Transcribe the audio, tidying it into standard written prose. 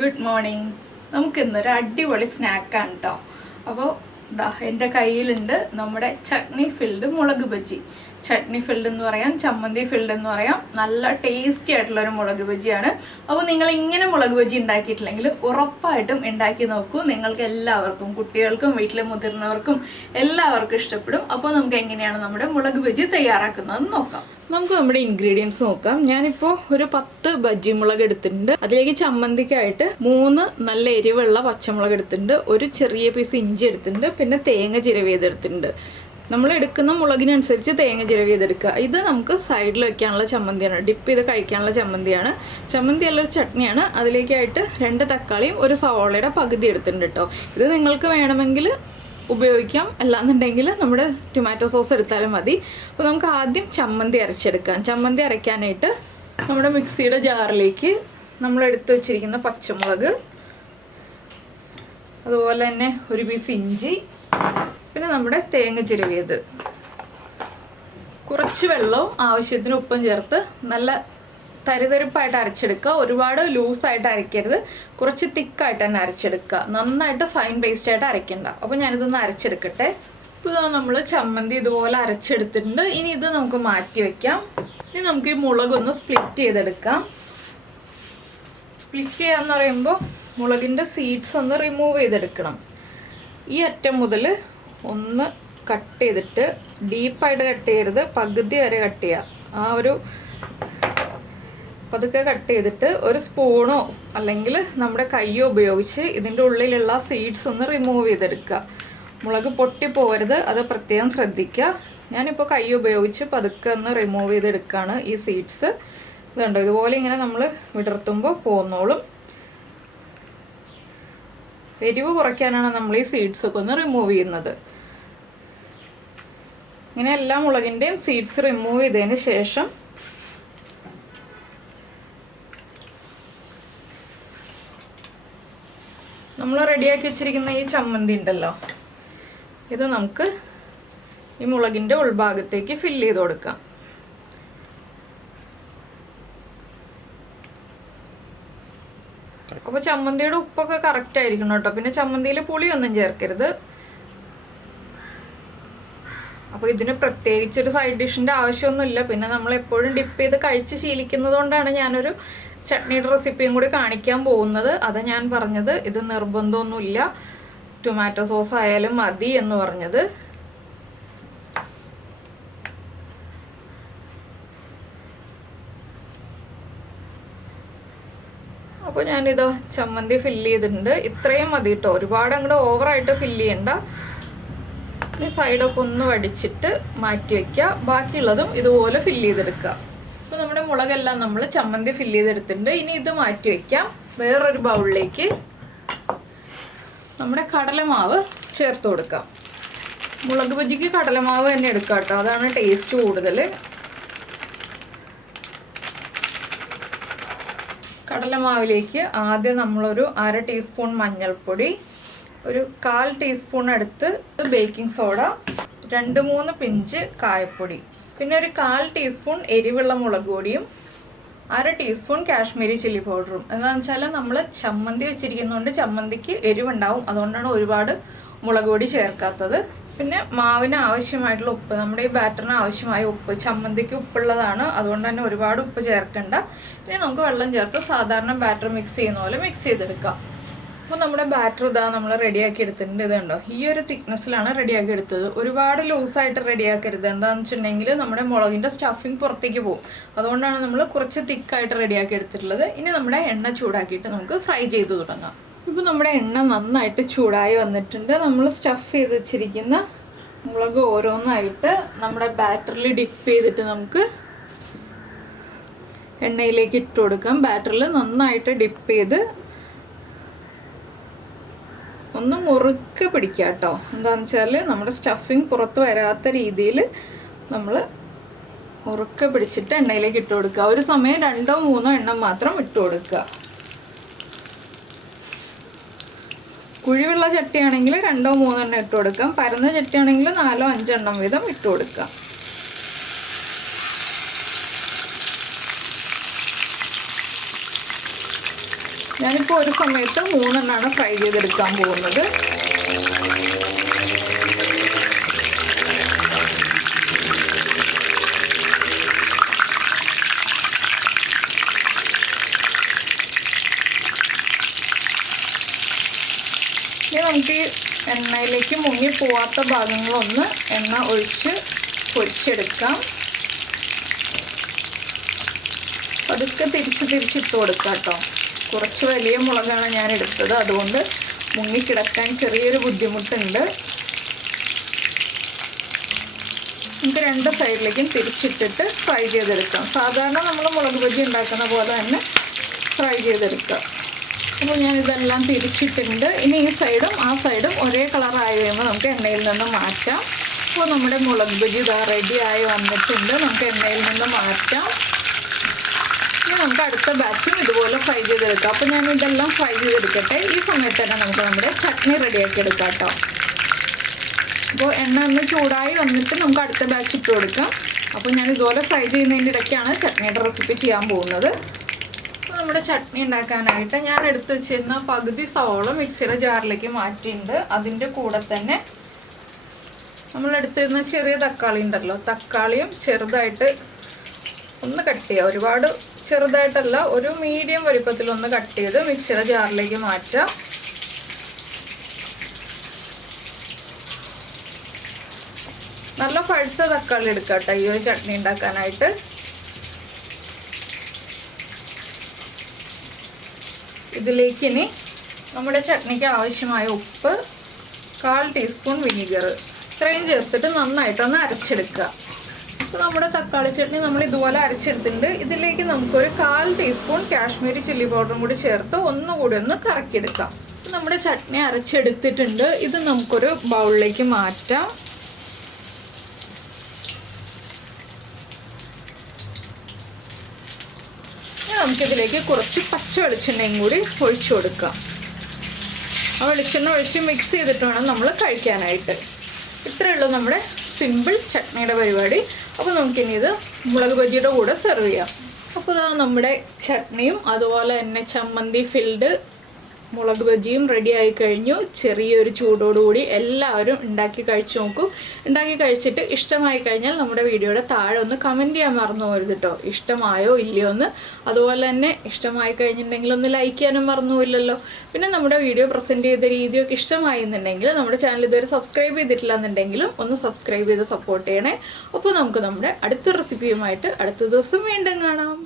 Good morning. നമുക്കിന്നൊരു അടിപൊളി സ്നാക്കാണ് കേട്ടോ. അപ്പോൾ എൻ്റെ കയ്യിലുണ്ട് നമ്മുടെ ചട്നി ഫിൽഡ് മുളക് ബജ്ജി. ചട്നി ഫിൽഡ് എന്ന് പറയാം, ചമ്മന്തി ഫിൽഡ് എന്ന് പറയാം. നല്ല ടേസ്റ്റി ആയിട്ടുള്ളൊരു മുളക് ബജ്ജിയാണ്. അപ്പോൾ നിങ്ങൾ ഇങ്ങനെ മുളക് ബജ്ജി ഉണ്ടാക്കിയിട്ടില്ലെങ്കിൽ ഉറപ്പായിട്ടും ഉണ്ടാക്കി നോക്കൂ. നിങ്ങൾക്ക് എല്ലാവർക്കും, കുട്ടികൾക്കും വീട്ടിലെ മുതിർന്നവർക്കും എല്ലാവർക്കും ഇഷ്ടപ്പെടും. അപ്പോൾ നമുക്ക് എങ്ങനെയാണ് നമ്മുടെ മുളക് ബജ്ജി തയ്യാറാക്കുന്നതെന്ന് നോക്കാം. നമുക്ക് നമ്മുടെ ഇൻഗ്രീഡിയൻസ് നോക്കാം. ഞാനിപ്പോൾ ഒരു 10 ബജ്ജി മുളക് എടുത്തിട്ടുണ്ട്. അതിലേക്ക് ചമ്മന്തിക്കായിട്ട് 3 നല്ല എരിവുള്ള പച്ചമുളക് എടുത്തിട്ടുണ്ട്, ഒരു ചെറിയ പീസ് ഇഞ്ചി എടുത്തിട്ടുണ്ട്, പിന്നെ തേങ്ങ ചിരവിയതെടുത്തിട്ടുണ്ട്. നമ്മൾ എടുക്കുന്ന മുളകിനനുസരിച്ച് തേങ്ങ ചിരവിയതെടുക്കുക. ഇത് നമുക്ക് സൈഡിൽ വെക്കാനുള്ള ചമ്മന്തിയാണ്, ഡിപ്പ് ചെയ്ത് കഴിക്കാനുള്ള ചമ്മന്തിയാണ്. ചമ്മന്തി അല്ലൊരു ചട്നിയാണ്. അതിലേക്കായിട്ട് 2 തക്കാളിയും ഒരു സവോളയുടെ പകുതി എടുത്തിട്ടുണ്ട് കേട്ടോ. ഇത് നിങ്ങൾക്ക് വേണമെങ്കിൽ ഉപയോഗിക്കാം, അല്ലാന്നുണ്ടെങ്കിൽ നമ്മുടെ ടൊമാറ്റോ സോസ് എടുത്താലും മതി. അപ്പോൾ നമുക്ക് ആദ്യം ചമ്മന്തി അരച്ചെടുക്കാം. ചമ്മന്തി അരയ്ക്കാനായിട്ട് നമ്മുടെ മിക്സിയുടെ ജാറിലേക്ക് നമ്മൾ എടുത്തു വെച്ചിരിക്കുന്ന പച്ചമുളക്, അതുപോലെ തന്നെ ഒരു പീസ് ഇഞ്ചി, പിന്നെ നമ്മുടെ തേങ്ങ ചിരവിയത്, കുറച്ച് വെള്ളവും ആവശ്യത്തിന് ഉപ്പും ചേർത്ത് നല്ല തരിതരിപ്പായിട്ട് അരച്ചെടുക്കുക. ഒരുപാട് ലൂസായിട്ട് അരയ്ക്കരുത്, കുറച്ച് തിക്കായിട്ട് തന്നെ അരച്ചെടുക്കുക. നന്നായിട്ട് ഫൈൻ പേസ്റ്റായിട്ട് അരയ്ക്കണ്ട. അപ്പോൾ ഞാനിതൊന്ന് അരച്ചെടുക്കട്ടെ. ഇപ്പോൾ നമ്മൾ ചമ്മന്തി ഇതുപോലെ അരച്ചെടുത്തിട്ടുണ്ട്. ഇനി ഇത് നമുക്ക് മാറ്റി വയ്ക്കാം. ഇനി നമുക്ക് ഈ മുളകൊന്ന് സ്പ്ലിറ്റ് ചെയ്തെടുക്കാം. സ്പ്ലിറ്റ് ചെയ്യാന്ന് പറയുമ്പോൾ മുളകിൻ്റെ സീഡ്സ് ഒന്ന് റിമൂവ് ചെയ്തെടുക്കണം. ഈ അറ്റം മുതൽ ഒന്ന് കട്ട് ചെയ്തിട്ട്, ഡീപ്പായിട്ട് കട്ട് ചെയ്യരുത്, പകുതി വരെ കട്ട് ചെയ്യുക. ആ ഒരു പതുക്കെ കട്ട് ചെയ്തിട്ട് ഒരു സ്പൂണോ അല്ലെങ്കിൽ നമ്മുടെ കയ്യോ ഉപയോഗിച്ച് ഇതിൻ്റെ ഉള്ളിലുള്ള സീഡ്സ് ഒന്ന് റിമൂവ് ചെയ്തെടുക്കുക. മുളക് പൊട്ടിപ്പോകരുത്, അത് പ്രത്യേകം ശ്രദ്ധിക്കുക. ഞാനിപ്പോൾ കൈ ഉപയോഗിച്ച് പതുക്കെ ഒന്ന് റിമൂവ് ചെയ്തെടുക്കുകയാണ് ഈ സീഡ്സ്. ഇതുണ്ടോ, ഇതുപോലെ ഇങ്ങനെ നമ്മൾ വിടർത്തുമ്പോൾ പോന്നോളും. എരിവ് കുറയ്ക്കാനാണ് നമ്മൾ ഈ സീഡ്സൊക്കെ ഒന്ന് റിമൂവ് ചെയ്യുന്നത്. ഇങ്ങനെ എല്ലാ മുളകിൻ്റെയും സീഡ്സ് റിമൂവ് ചെയ്തതിന് ശേഷം നമ്മൾ റെഡിയാക്കി വെച്ചിരിക്കുന്ന ഈ ചമ്മന്തി ഉണ്ടല്ലോ, ഇത് നമുക്ക് ഈ മുളകിൻ്റെ ഉൾഭാഗത്തേക്ക് ഫില്ല് ചെയ്ത് കൊടുക്കാം. അപ്പോൾ ചമ്മന്തിയുടെ ഉപ്പൊക്കെ കറക്റ്റ് ആയിരിക്കണം കേട്ടോ. പിന്നെ ചമ്മന്തിയിൽ പുളിയൊന്നും ചേർക്കരുത്. അപ്പോൾ ഇതിന് പ്രത്യേകിച്ചൊരു സൈഡ് ഡിഷിൻ്റെ ആവശ്യമൊന്നുമില്ല. പിന്നെ നമ്മൾ എപ്പോഴും ഡിപ്പ് ചെയ്ത് കഴിച്ച് ശീലിക്കുന്നത് കൊണ്ടാണ് ഞാനൊരു ചട്നിയുടെ റെസിപ്പിയും കൂടി കാണിക്കാൻ പോകുന്നത്. അത് ഞാൻ പറഞ്ഞത്, ഇത് നിർബന്ധമൊന്നുമില്ല, ടൊമാറ്റോ സോസ് ആയാലും മതി എന്ന് പറഞ്ഞത്. അപ്പോൾ ഞാനിത് ചമ്മന്തി ഫില്ല് ചെയ്തിട്ടുണ്ട്. ഇത്രയും മതി കേട്ടോ, ഒരുപാട് അങ്ങോട്ട് ഓവറായിട്ട് ഫില്ല് ചെയ്യണ്ട. ഇനി സൈഡൊക്കെ ഒന്ന് വടിച്ചിട്ട് മാറ്റി വയ്ക്കുക. ബാക്കിയുള്ളതും ഇതുപോലെ ഫില്ല് ചെയ്തെടുക്കുക. അപ്പോൾ നമ്മുടെ മുളകെല്ലാം നമ്മൾ ചമ്മന്തി ഫില്ല് ചെയ്തെടുത്തിട്ടുണ്ട്. ഇനി ഇത് മാറ്റി വയ്ക്കാം. വേറൊരു ബൗളിലേക്ക് നമ്മുടെ കടലമാവ് ചേർത്ത് കൊടുക്കാം. മുളക് ബജ്ജിക്ക് കടലമാവ് തന്നെ എടുക്കാം കേട്ടോ, അതാണ് ടേസ്റ്റ് കൂടുതൽ. കടലമാവിലേക്ക് ആദ്യം നമ്മളൊരു 1/2 ടീസ്പൂൺ മഞ്ഞൾപ്പൊടി, ഒരു 1/4 ടീസ്പൂൺ അടുത്ത് ബേക്കിംഗ് സോഡ, 2-3 പിഞ്ച് കായപ്പൊടി, പിന്നെ ഒരു 1/4 ടീസ്പൂൺ എരിവുള്ള മുളക് പൊടിയും 1/2 ടീസ്പൂൺ കാശ്മീരി ചില്ലി പൗഡറും. എന്താണെന്ന് വെച്ചാൽ നമ്മൾ ചമ്മന്തി വെച്ചിരിക്കുന്നതുകൊണ്ട് ചമ്മന്തിക്ക് എരിവുണ്ടാവും, അതുകൊണ്ടാണ് ഒരുപാട് മുളക് പൊടി ചേർക്കാത്തത്. പിന്നെ മാവിന് ആവശ്യമായിട്ടുള്ള ഉപ്പ്, നമ്മുടെ ഈ ബാറ്ററിന് ആവശ്യമായ ഉപ്പ്, ചമ്മന്തിക്ക് ഉപ്പുള്ളതാണ്, അതുകൊണ്ട് തന്നെ ഒരുപാട് ഉപ്പ് ചേർക്കണ്ട. ഇനി നമുക്ക് വെള്ളം ചേർത്ത് സാധാരണ ബാറ്റർ മിക്സ് ചെയ്യുന്ന പോലെ മിക്സ് ചെയ്തെടുക്കാം. അപ്പോൾ നമ്മുടെ ബാറ്റർ ഇതാ നമ്മൾ റെഡിയാക്കി എടുത്തിട്ടുണ്ട്. ഇതുണ്ടോ, ഈ ഒരു തിക്നെസ്സിലാണ് റെഡിയാക്കി എടുത്തത്. ഒരുപാട് ലൂസായിട്ട് റെഡിയാക്കരുത്. എന്താണെന്ന് വെച്ചിട്ടുണ്ടെങ്കിൽ നമ്മുടെ മുളകിൻ്റെ സ്റ്റഫിങ് പുറത്തേക്ക് പോകും. അതുകൊണ്ടാണ് നമ്മൾ കുറച്ച് തിക്കായിട്ട് റെഡിയാക്കി എടുത്തിട്ടുള്ളത്. ഇനി നമ്മുടെ എണ്ണ ചൂടാക്കിയിട്ട് നമുക്ക് ഫ്രൈ ചെയ്ത് തുടങ്ങാം. ഇപ്പോൾ നമ്മുടെ എണ്ണ നന്നായിട്ട് ചൂടായി വന്നിട്ടുണ്ട്. നമ്മൾ സ്റ്റഫ് ചെയ്ത് വെച്ചിരിക്കുന്ന മുളക് ഓരോന്നായിട്ട് നമ്മുടെ ബാറ്ററിൽ ഡിപ്പ് ചെയ്തിട്ട് നമുക്ക് എണ്ണയിലേക്ക് ഇട്ട് കൊടുക്കാം. ബാറ്ററിൽ നന്നായിട്ട് ഡിപ്പ് ചെയ്ത് ഒന്ന് മുറുക്കെ പിടിക്കുക കേട്ടോ. എന്താണെന്ന് വെച്ചാൽ നമ്മുടെ സ്റ്റഫിങ് പുറത്ത് വരാത്ത രീതിയിൽ നമ്മൾ മുറുക്കെ പിടിച്ചിട്ട് എണ്ണയിലേക്ക് ഇട്ട് കൊടുക്കുക. ഒരു സമയം 2-3 എണ്ണം മാത്രം ഇട്ട് കൊടുക്കുക. കുഴിവുള്ള ചട്ടിയാണെങ്കിൽ 2-3 എണ്ണം ഇട്ട് കൊടുക്കാം. പരന്ന ചട്ടിയാണെങ്കിൽ 4-5 എണ്ണം വീതം ഇട്ട് കൊടുക്കാം. ഞാനിപ്പോൾ ഒരു സമയത്ത് 3 എണ്ണമാണ് ഫ്രൈ ചെയ്തെടുക്കാൻ പോകുന്നത്. ഇനി നമുക്ക് ഈ എണ്ണയിലേക്ക് മുങ്ങി പോവാത്ത ഭാഗങ്ങളൊന്ന് എണ്ണ ഒഴിച്ച് പൊരിച്ചെടുക്കാം. പതുക്കെ തിരിച്ചിട്ട് കൊടുക്കാം കേട്ടോ. കുറച്ച് വലിയ മുളകാണ് ഞാൻ എടുത്തത്, അതുകൊണ്ട് മുങ്ങിക്കിടക്കാൻ ചെറിയൊരു ബുദ്ധിമുട്ടുണ്ട്. നമുക്ക് 2 സൈഡിലേക്കും തിരിച്ചിട്ടിട്ട് ഫ്രൈ ചെയ്തെടുക്കാം. സാധാരണ നമ്മൾ മുളക് ബജി ഉണ്ടാക്കുന്ന പോലെ തന്നെ ഫ്രൈ ചെയ്തെടുക്കാം. അപ്പോൾ ഞാനിതെല്ലാം തിരിച്ചിട്ടുണ്ട്. ഇനി ഈ സൈഡും ആ സൈഡും ഒരേ കളറായി കഴിയുമ്പോൾ നമുക്ക് എണ്ണയിൽ നിന്ന് മാറ്റാം. അപ്പോൾ നമ്മുടെ മുളക് ബജി ഇതാ റെഡിയായി വന്നിട്ടുണ്ട്. നമുക്ക് എണ്ണയിൽ നിന്ന് മാറ്റാം. ഇനി നമുക്ക് അടുത്ത ബാച്ചും ഇതുപോലെ ഫ്രൈ ചെയ്തെടുക്കാം. അപ്പോൾ ഞാൻ ഇതെല്ലാം ഫ്രൈ ചെയ്തെടുക്കട്ടെ. ഈ സമയത്ത് തന്നെ നമുക്ക് നമ്മുടെ ചട്നി റെഡിയാക്കി എടുക്കാം കേട്ടോ. അപ്പോൾ എണ്ണ ഒന്ന് ചൂടായി വന്നിട്ട് നമുക്ക് അടുത്ത ബാച്ച് ഇട്ട് കൊടുക്കാം. അപ്പോൾ ഞാൻ ഇതുപോലെ ഫ്രൈ ചെയ്യുന്നതിൻ്റെ ഇടയ്ക്കാണ് ചട്നിയുടെ റെസിപ്പി ചെയ്യാൻ പോകുന്നത്. നമ്മുടെ ചട്നി ഉണ്ടാക്കാനായിട്ട് ഞാൻ എടുത്ത് വെച്ചിരുന്ന പകുതി സവോള മിക്സിയുടെ ജാറിലേക്ക് മാറ്റിയിട്ടുണ്ട്. അതിൻ്റെ കൂടെ തന്നെ നമ്മൾ എടുത്തിരുന്ന ചെറിയ തക്കാളി ഉണ്ടല്ലോ, തക്കാളിയും ചെറുതായിട്ട് ഒന്ന് കട്ട് ചെയ്യുക. ഒരുപാട് ചെറുതായിട്ടല്ല, ഒരു മീഡിയം വലിപ്പത്തിലൊന്ന് കട്ട് ചെയ്ത് മിക്സിയുടെ ജാറിലേക്ക് മാറ്റുക. നല്ല പഴുത്ത തക്കാളി എടുക്കാം കേട്ടോ ഈ ഒരു ചട്നി ഉണ്ടാക്കാനായിട്ട്. ഇതിലേക്ക് ഇനി നമ്മുടെ ചട്നിക്ക് ആവശ്യമായ ഉപ്പ്, 1/4 ടീസ്പൂൺ വിനീഗർ, ഇത്രയും ചേർത്തിട്ട് നന്നായിട്ടൊന്ന് അരച്ചെടുക്കുക. അപ്പോൾ നമ്മുടെ തക്കാളി ചട്നി നമ്മൾ ഇതുപോലെ അരച്ചെടുത്തിട്ടുണ്ട്. ഇതിലേക്ക് നമുക്കൊരു 1/4 ടീസ്പൂൺ കാശ്മീരി ചില്ലി പൗഡറും കൂടി ചേർത്ത് ഒന്നുകൂടി ഒന്ന് കറക്കിയെടുക്കാം. നമ്മുടെ ചട്നി അരച്ചെടുത്തിട്ടുണ്ട്. ഇത് നമുക്കൊരു ബൗളിലേക്ക് മാറ്റാം. നമുക്കിതിലേക്ക് കുറച്ച് പച്ച വെളിച്ചെണ്ണയും കൂടി ഒഴിച്ചു കൊടുക്കാം. ആ വെളിച്ചെണ്ണ ഒഴിച്ച് മിക്സ് ചെയ്തിട്ട് വേണം നമ്മൾ കഴിക്കാനായിട്ട്. ഇത്രയേ ഉള്ളൂ നമ്മുടെ സിമ്പിൾ ചട്നിയുടെ പരിപാടി. അപ്പോൾ നമുക്കിനി ഇത് മുളക് ബജിയുടെ കൂടെ സെർവ് ചെയ്യാം. അപ്പോൾ ഇതാ നമ്മുടെ ചട്നിയും അതുപോലെ തന്നെ ചമ്മന്തി ഫിൽഡ് മുളക് ബജിയും റെഡി ആയി കഴിഞ്ഞു. ചെറിയൊരു ചൂടോടുകൂടി എല്ലാവരും ഉണ്ടാക്കി കഴിച്ചു നോക്കൂ. ഉണ്ടാക്കി കഴിച്ചിട്ട് ഇഷ്ടമായി കഴിഞ്ഞാൽ നമ്മുടെ വീഡിയോയുടെ താഴെ ഒന്ന് കമൻറ്റ് ചെയ്യാൻ മറന്നു പോകരുത് കേട്ടോ. ഇഷ്ടമായോ ഇല്ലയോ എന്ന്. അതുപോലെ തന്നെ ഇഷ്ടമായി കഴിഞ്ഞിട്ടുണ്ടെങ്കിൽ ഒന്ന് ലൈക്ക് ചെയ്യാനും മറന്നുപോയില്ലല്ലോ. പിന്നെ നമ്മുടെ വീഡിയോ പ്രസൻറ്റ് ചെയ്ത രീതിയൊക്കെ ഇഷ്ടമായി എന്നുണ്ടെങ്കിൽ നമ്മുടെ ചാനൽ ഇതുവരെ സബ്സ്ക്രൈബ് ചെയ്തിട്ടില്ല എന്നുണ്ടെങ്കിലും ഒന്ന് സബ്സ്ക്രൈബ് ചെയ്ത് സപ്പോർട്ട് ചെയ്യണേ. അപ്പോൾ നമുക്ക് നമ്മുടെ അടുത്ത റെസിപ്പിയുമായിട്ട് അടുത്ത ദിവസം വീണ്ടും കാണാം.